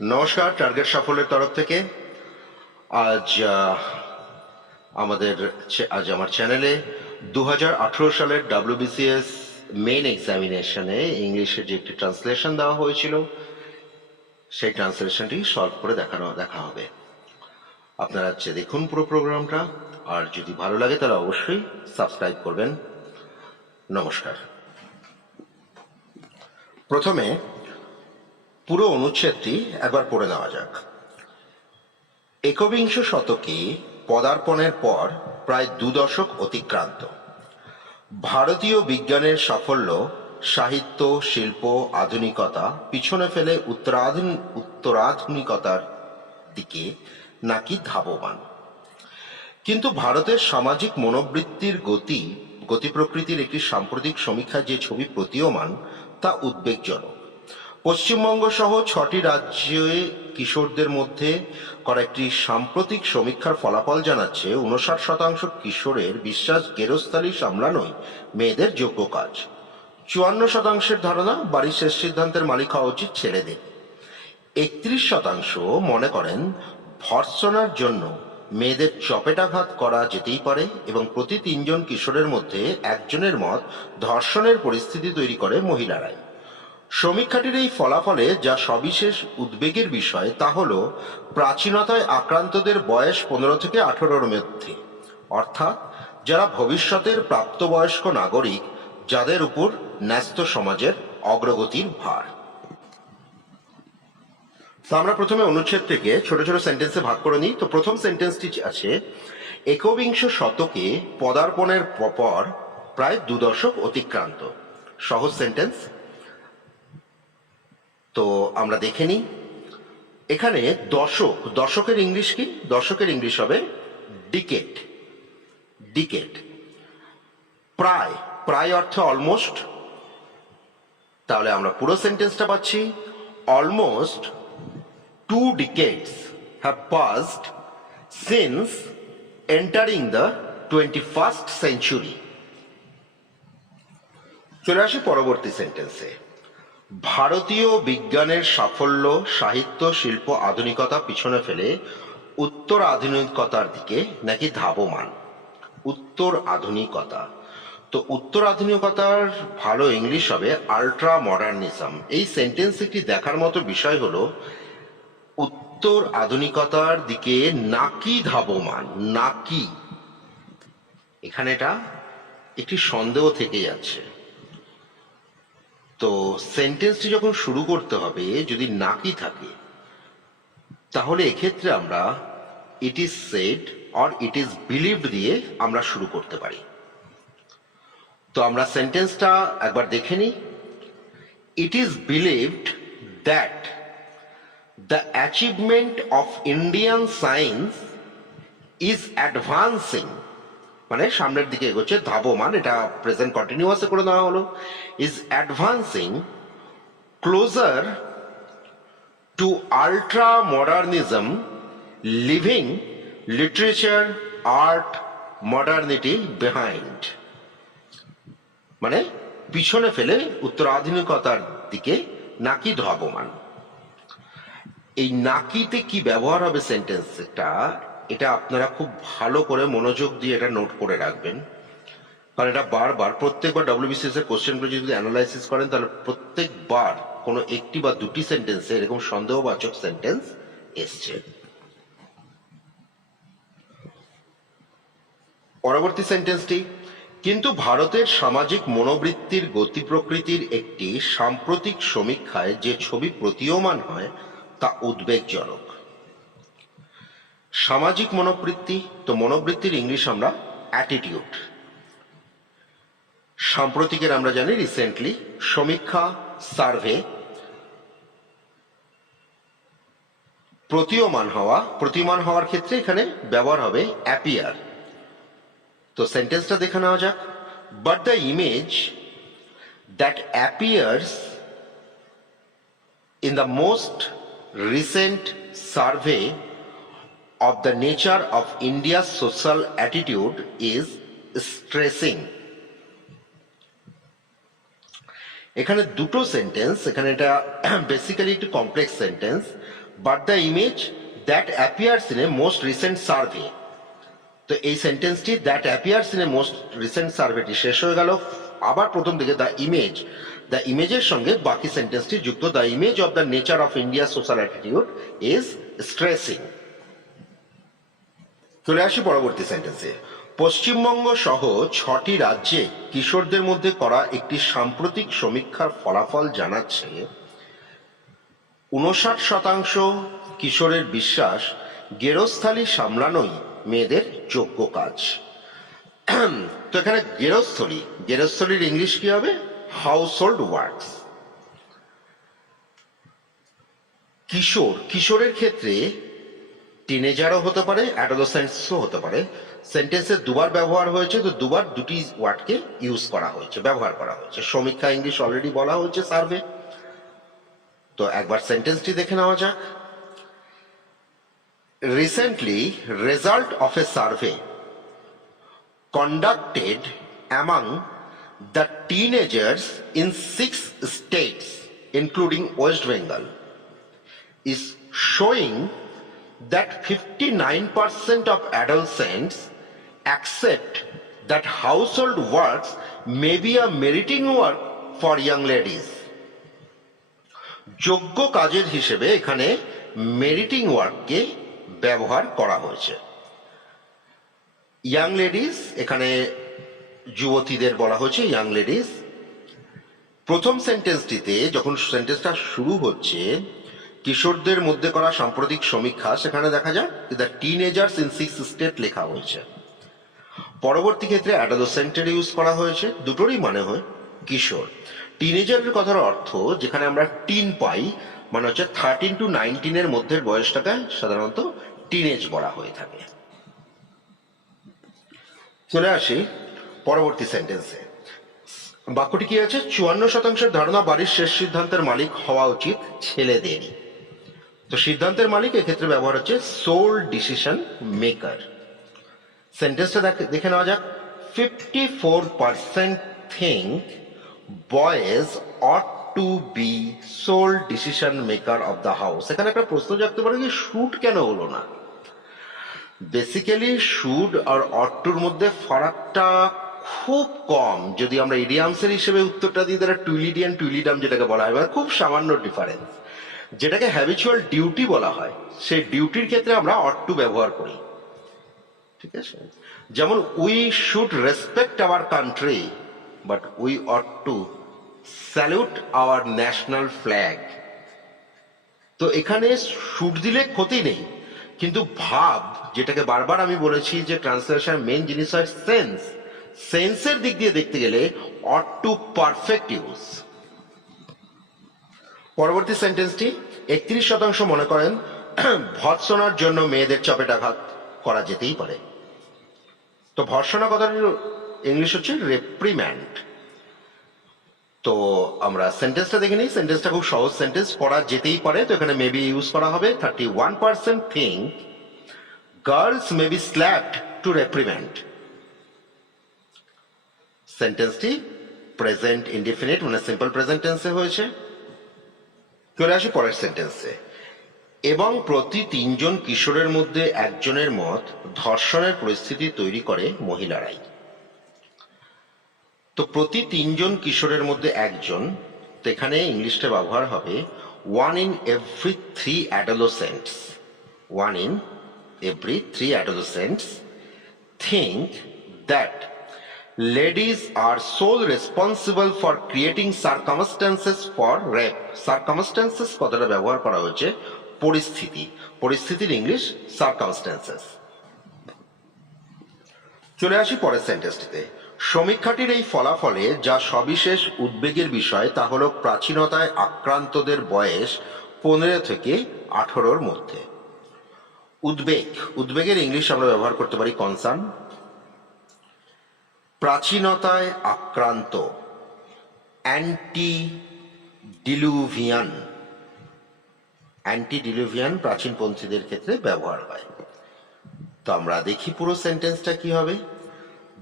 নমস্কার, টার্গেট সাফল্যের তরফ থেকে আজ আমার চ্যানেলে 2018 সালের WBCS মেন এক্সামিনেশনে ইংলিশের যে একটি ট্রান্সলেশন দেওয়া হয়েছিল সেই ট্রান্সলেশনটি সলভ করে দেখা হবে। আপনারা দেখুন পুরো প্রোগ্রামটা, আর যদি ভালো লাগে তাহলে অবশ্যই সাবস্ক্রাইব করবেন। নমস্কার। প্রথমে পুরো অনুচ্ছেদটি একবার পড়ে নেওয়া যাক। একবিংশ শতকে পদার্পণের পর প্রায় 2 দশক অতিক্রান্ত। ভারতীয় বিজ্ঞানের সাফল্য সাহিত্য, শিল্প, আধুনিকতা পিছনে ফেলে উত্তরাধুনিকতার দিকে নাকি ধাবমান। কিন্তু ভারতের সামাজিক মনোবৃত্তির গতি প্রকৃতির একটি সাম্প্রতিক সমীক্ষায় যে ছবি প্রতীয়মান তা উদ্বেগজনক। পশ্চিমবঙ্গ সহ 6টি রাজ্যে কিশোরদের মধ্যে করা একটি সাম্প্রতিক সমীক্ষার ফলাফল জানাচ্ছে 59% কিশোরের বিশ্বাস গেরস্থালি সামলানোই মেয়েদের যোগ্য কাজ। 54% ধারণা বাড়ির শেষ সিদ্ধান্তের মালিক হওয়া উচিত ছেলেদের। 31% মনে করেন ভর্ৎসনার জন্য মেয়েদের চপেটাঘাত করা যেতেই পারে, এবং প্রতি 3 জন কিশোরের মধ্যে একজনের মত ধর্ষণের পরিস্থিতি তৈরি করে মহিলারাই। সমীক্ষাটির এই ফলাফলে যা সবিশেষ উদ্বেগের বিষয় তা হল প্রাচীনতায় আক্রান্তদের বয়স 15 থেকে 18-র মধ্যে, অর্থাৎ যারা ভবিষ্যতের প্রাপ্তবয়স্ক নাগরিক, যাদের উপর ন্যস্ত সমাজের অগ্রগতির ভার। তো আমরা প্রথমে অনুচ্ছেদ থেকে ছোট ছোট সেন্টেন্সে ভাগ করে নিই। তো প্রথম সেন্টেন্সটি আছে, একবিংশ শতকে পদার্পণের পর প্রায় 2 দশক অতিক্রান্ত। সহজ সেন্টেন্স। তো আমরা দেখে নিই। এখানে দশকের ইংলিশ কি? দশকের ইংলিশ হবে ডিকেড। ডিকেড। প্রায় অর্থ অলমোস্ট। তাহলে আমরা পুরো সেন্টেন্সটা পাচ্ছি, almost 2 decades have passed since entering the 21st century. চলে আসি পরবর্তী সেন্টেন্সে। ভারতীয় বিজ্ঞানের সাফল্য সাহিত্য, শিল্প, আধুনিকতা পিছনে ফেলে উত্তর আধুনিকতার দিকে নাকি ধাবমান। উত্তর আধুনিকতা। তো উত্তর আধুনিকতার ভালো ইংলিশ হবে আল্ট্রা মডার্নিজম। এই সেন্টেন্স একটি দেখার মতো বিষয় হলো উত্তর আধুনিকতার দিকে নাকি ধাবমান। নাকি, এখানে এটা একটি সন্দেহ থেকে যাচ্ছে। তো সেন্টেন্সটি যখন শুরু করতে হবে যদি নাকি থাকে, তাহলে এক্ষেত্রে আমরা it is said or it is believed দিয়ে আমরা শুরু করতে পারি। তো আমরা সেন্টেন্সটা একবার দেখে নিই। It is believed that the achievement of Indian science is advancing, মানে সামনের দিকে এগোচ্ছে, ধাবমান, এটা প্রেজেন্ট কন্টিনিউয়াসে করে দেওয়া হলো, is advancing closer to ultra modernism, leaving literature, art, modernity behind, মানে পিছনে ফেলে উত্তরাধুনিকতার দিকে নাকি ধাবমান। এই নাকিতে কি ব্যবহার হবে সেন্টেন্সটা, এটা আপনারা খুব ভালো করে মনোযোগ দিয়ে এটা নোট করে রাখবেন, কারণ এটা বারবার প্রত্যেকবার WBCS এর কোশ্চেনগুলো যদি অ্যানালাইসিস করেন তাহলে প্রত্যেকবার কোনো একটি বা দুটি সেন্টেন্সে এরকম সন্দেহবাচক সেন্টেন্স এসছে। পরবর্তী সেন্টেন্সটি, কিন্তু ভারতের সামাজিক মনোবৃত্তির গতি প্রকৃতির একটি সাম্প্রতিক সমীক্ষায় যে ছবি প্রতীয়মান হয় তা উদ্বেগজনক। সামাজিক মনোবৃত্তি, তো মনোবৃত্তির ইংলিশ আমরা অ্যাটিটিউড। সাম্প্রতিকের আমরা জানি রিসেন্টলি, সমীক্ষা, সার্ভে। প্রতীয়মান হওয়ার ক্ষেত্রে এখানে ব্যবহার হবে অ্যাপিয়ার। তো সেন্টেন্সটা দেখে নেওয়া যাক। But the image that appears in the most recent survey of the nature of India's social attitude is stressing. এখানে দুটো সেন্টেন্স, এখানে এটা বেসিক্যালি একটি complex sentence. But the image that appears in a most recent survey. তো এই সেন্টেন্সটি that appears in a most recent সার্ভেটি শেষ হয়ে গেল, আবার প্রথম দিকে দ্য ইমেজের সঙ্গে বাকি সেন্টেন্সটি যুক্ত, the image of the nature of India social attitude is tracing. চলে আসি পরবর্তী সেন্টেন্সে। পশ্চিমবঙ্গ সহ 6টি রাজ্যে কিশোরদের মধ্যে করা একটি সাম্প্রতিক সমীক্ষার ফলাফল জানাচ্ছে 59% কিশোরের বিশ্বাস গেরস্থালি সামলানোই মেয়েদের যোগ্য কাজ। তো এখানে গেরস্থলির ইংলিশ কি হবে? Household works. কিশোরের ক্ষেত্রে টিনেজারও হতে পারে, অ্যাডোলেসেন্টসও হতে পারে। সেন্টেন্সে দুবার ব্যবহার হয়েছে, তো দুবার দুটি ওয়ার্ডকে ইউজ করা হয়েছে, ব্যবহার করা হয়েছে। সমীক্ষা ইংলিশ অলরেডি বলা হয়েছে, সার্ভে। তো একবার সেন্টেন্সটি দেখে নেওয়া যাক। Recently result of A survey conducted among the teenagers in 6 states, including West Bengal, is showing that 59% of adolescents accept that household works may be a meriting work for young ladies. যোগ্য কাজের হিসেবে এখানে মেরিটিং ওয়ার্ককে ব্যবহার করা হয়েছে। Young ladies, এখানে যুবতীদের বলা হয়েছে ইয়াং লেডিস। প্রথম সেন্টেন্সটিতে যখন সেন্টেন্সটা শুরু হচ্ছে কিশোরদের মধ্যে করা সাম্প্রতিক সমীক্ষা, সেখানে দেখা যায় দ্য টিনেজার্স ইন 6 স্টেট লেখা হয়েছে। পরবর্তী ক্ষেত্রে অ্যাডোলেসেন্টের ইউজ করা হয়েছে, দুটোরই মানে হয় কিশোর। টিনেজারের কথার অর্থ যেখানে আমরা টিন পাই, মানে হচ্ছে 13 to 19 মধ্যের বয়সটাকে সাধারণত টিনেজ বলা হয়ে থাকে। চলে আসি পরবর্তী সেন্টেন্সে। বাক্যটি কি আছে? 54% ধারণা বাড়ির শেষ সিদ্ধান্তের মালিক হওয়া উচিত ছেলেদেরই। তো সিদ্ধান্তের মালিক এক্ষেত্রে ব্যবহার হচ্ছে সোল ডিসিশন মেকার। সেন্টেন্সটা দেখে নেওয়া যাক। 54% think boys ought to be sole decision maker of the house। এখানে একটা প্রশ্ন জাগতে পারে যে শুড কেন হলো না? বেসিক্যালি শুড আর অট্টুর মধ্যে ফারাকটা খুব কম। যদি আমরা ইডিয়ামসের হিসেবে উত্তরটা দিই, তারা টুইলিডাম যেটাকে বলা হয়, খুব সামান্য ডিফারেন্স। যেটাকে হ্যাবিচুয়াল ডিউটি বলা হয়, সেই ডিউটির ক্ষেত্রে আমরা অট্টু ব্যবহার করি, ঠিক আছে? যেমন we should respect our country but we ought to salute our national flag. তো এখানে শুড দিলে ক্ষতি নেই, কিন্তু ভাব, যেটাকে বারবার আমি বলেছি যে ট্রান্সলেশন মেন জিনিস হয় সেন্সের দিক দিয়ে দেখতে গেলে অট টু পারফেক্ট ইউজ। পরবর্তী সেন্টেন্সটি 31% মনে করেন ভৎসনার জন্য মেয়েদের চপেটাঘাত করা যেতেই পারে। তো ভর্সনা কথাটির ইংলিশ হচ্ছে রেপ্রিম্যান্ড। তো আমরা সেন্টেন্সটা দেখে নিই। সেন্টেন্সটা খুব সহজ সেন্টেন্স, করা যেতেই পারে। তো এখানে মেবি ইউজ করা হবে। 31% think girls may be slapped to reprimand। সেন্টেন্সটি প্রেজেন্ট ইনডিফিনিট মানে সিম্পল প্রেজেন্ট টেন্সে হয়েছে। চলে আসি পরের সেন্টেন্সে। এবং প্রতি 3 জন কিশোরের মধ্যে একজনের মত ধর্ষণের পরিস্থিতি তৈরি করে মহিলারাই। তো প্রতি 3 জন কিশোরের মধ্যে একজন, তো এখানে ইংলিশটা ব্যবহার হবে 1 in every 3 adolescents। 1 in every 3 adolescents think that ladies are sole responsible for creating circumstances for rape। circumstances কথাটা ব্যবহার করা হয়েছে পরিস্থিতির ইংলিশ সার্কামস্ট্যান্সেস। চলে আসি পরের সেন্টেন্সটিতে। সমীক্ষাটির এই ফলাফলে যা সবিশেষ উদ্বেগের বিষয় তা হলো প্রাচীনতায় আক্রান্তদের বয়স 15 থেকে 18-র মধ্যে। উদ্বেগের ইংলিশ আমরা ব্যবহার করতে পারি কনসার্ন। প্রাচীনতায় আক্রান্ত অ্যান্টিডিলুভিয়ান প্রাচীনপন্থীদের ক্ষেত্রে ব্যবহার হয়। তো আমরা দেখি পুরো সেন্টেন্সটা কি হবে।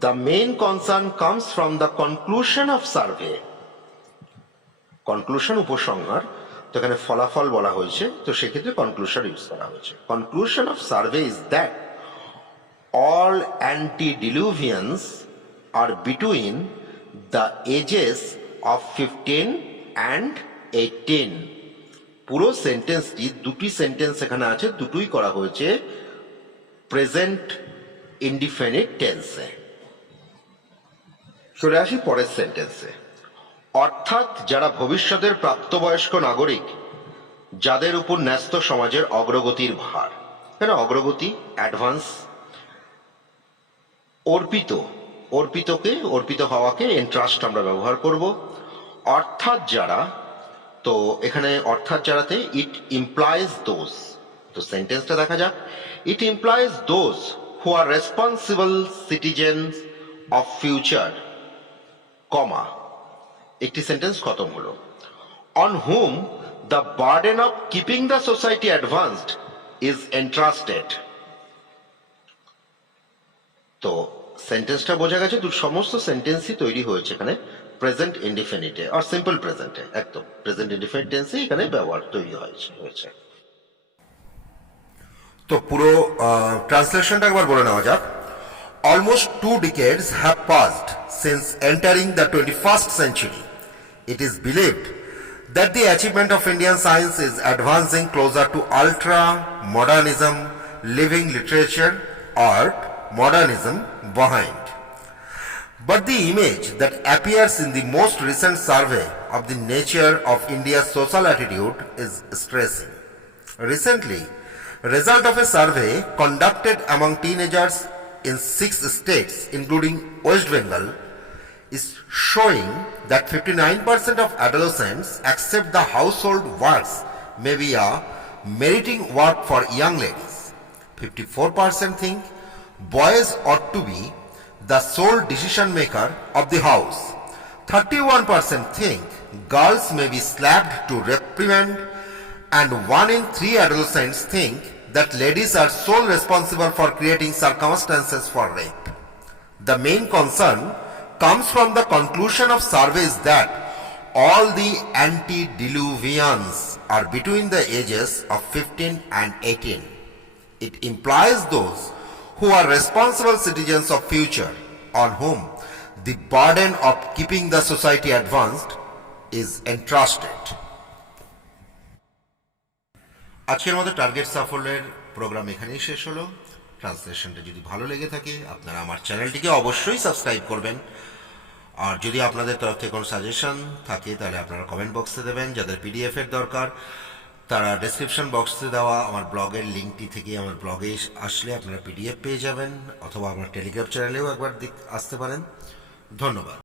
The main concern comes from the conclusion of survey। Conclusion উপসংহার। তো এখানে ফলাফল বলা হয়েছে, তো সেক্ষেত্রে কনক্লুশন ইউজ করা হয়েছে। Conclusion of survey is that all antediluvians are between the ages of 15 and 18। পুরো সেন্টেন্সটি, দুটি সেন্টেন্স এখানে আছে, দুটোই করা হয়েছে প্রেজেন্ট ইনডিফিনিট টেন্সে। চলে আসি পরের সেন্টেন্সে। অর্থাৎ যারা ভবিষ্যতের প্রাপ্তবয়স্ক নাগরিক, যাদের উপর ন্যস্ত সমাজের অগ্রগতির ভার। কেন অগ্রগতি, অ্যাডভান্স। অর্পিত হওয়াকে এন্ট্রাস্ট আমরা ব্যবহার করব। অর্থাৎ যারা, তো এখানে অর্থাৎ যারাতে ইট ইমপ্লাইজ দোজ, তো সেন্টেন্সটা দেখা যাক। It implies those who are responsible citizens of future, comma, একটি সেন্টেন্স খতম হলো। On whom the burden of keeping the society advanced is entrusted. তো সেন্টেন্সটা বোঝা গেছে, সমস্ত সেন্টেন্সই তৈরি হয়েছে এখানে প্রেজেন্ট ইনডিফিনিটে আর সিম্পল প্রেজেন্টে, একদম প্রেজেন্ট ইনডিফিনিট টেন্সে এখানে ব্যবহার তৈরি হয়েছে। তো পুরো ট্রান্সলেশনটা একবার বলে নেওয়া যাক। Almost 2 decades have passed since entering the 21st century. It is believed that the achievement of Indian science is advancing closer to ultra-modernism, leaving literature, art, modernism behind. But the image that appears in the most recent survey of the nature of India's social attitude is stressing. Recently, result of a survey conducted among teenagers in 6 states, including West Bengal, is showing that 59% of adolescents accept the household works may be a meriting work for young ladies. 54% think boys ought to be the sole decision maker of the house. 31% think girls may be slapped to reprimand, and 1 in 3 adolescents think that ladies are sole responsible for creating circumstances for rape. The main concern comes from the conclusion of surveys that all the antediluvians are between the ages of 15 and 18. It implies those who are responsible citizens of future, on whom the burden of keeping the society advanced is entrusted. আজকের মতো target সাফল্যের programme এখানেই শেষ হলো। ট্রান্সলেশনটা যদি ভালো লেগে থাকে আপনারা আমার চ্যানেলটিকে অবশ্যই সাবস্ক্রাইব করবেন। আর যদি আপনাদের তরফ থেকে কোনো সাজেশন থাকে তাহলে আপনারা কমেন্ট বক্সে দেবেন। যাদের পিডিএফ এর দরকার তারা ডেসক্রিপশন বক্সে দেওয়া আমার ব্লগের লিঙ্কটি থেকে আমার ব্লগে আসলে আপনারা পিডিএফ পেয়ে যাবেন, অথবা আমার টেলিগ্রাম চ্যানেলেও একবার আসতে পারেন। ধন্যবাদ।